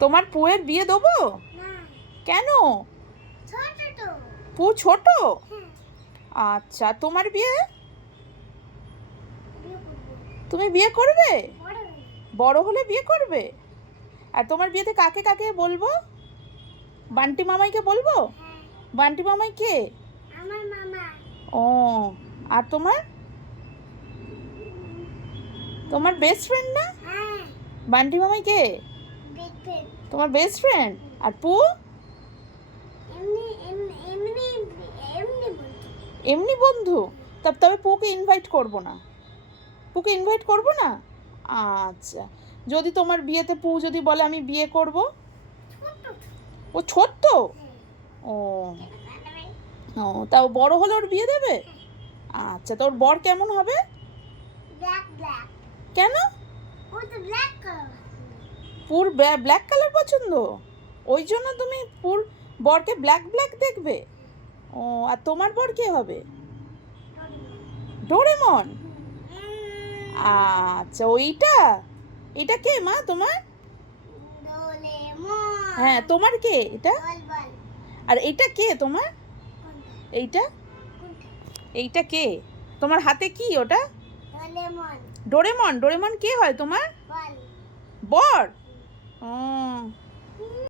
তোমার পুয়ের বিয়ে দেবো? কেন? পু ছোট? আচ্ছা, তোমার বিয়ে? তুমি বিয়ে করবে? বড় হলে বিয়ে করবে? আর তোমার বিয়েতে কাকে কাকে বলবো? বান্টি মামাইকে বলবো? বান্টি মামাই কে? আমার মামা। ও, আর তোমার তোমার বেস্ট ফ্রেন্ড না? বান্টি মামাই কে? তোমার বেস্ট ফ্রেন্ড। আর পু? এমনি বন্ধু। তবে পুকে ইনভাইট করব না? পুকে ইনভাইট করব না? আচ্ছা, যদি তোমার বিয়েতে পু যদি বলে আমি বিয়ে করব? ও ছোট্ট? ও ও, তাও বড় হলে ওর বিয়ে দেবে? আচ্ছা, তোর বর কেমন হবে? কেন? পুর ব্ল্যাক কালার পছন্দ, ওই জন্য তুমি পুর বরকে ব্ল্যাক ব্ল্যাক দেখবে? ও, আর তোমার বর কে হবে? ডোরেমন? আচ্ছা, ওইটা এটা কে মা তোমার? হ্যাঁ, তোমার কে এটা? আর এটা কে তোমার? এইটা এইটা কে তোমার হাতে? কি ওটা? ডোরেমন। ডোরেমন কে হয় তোমার? বর? ও।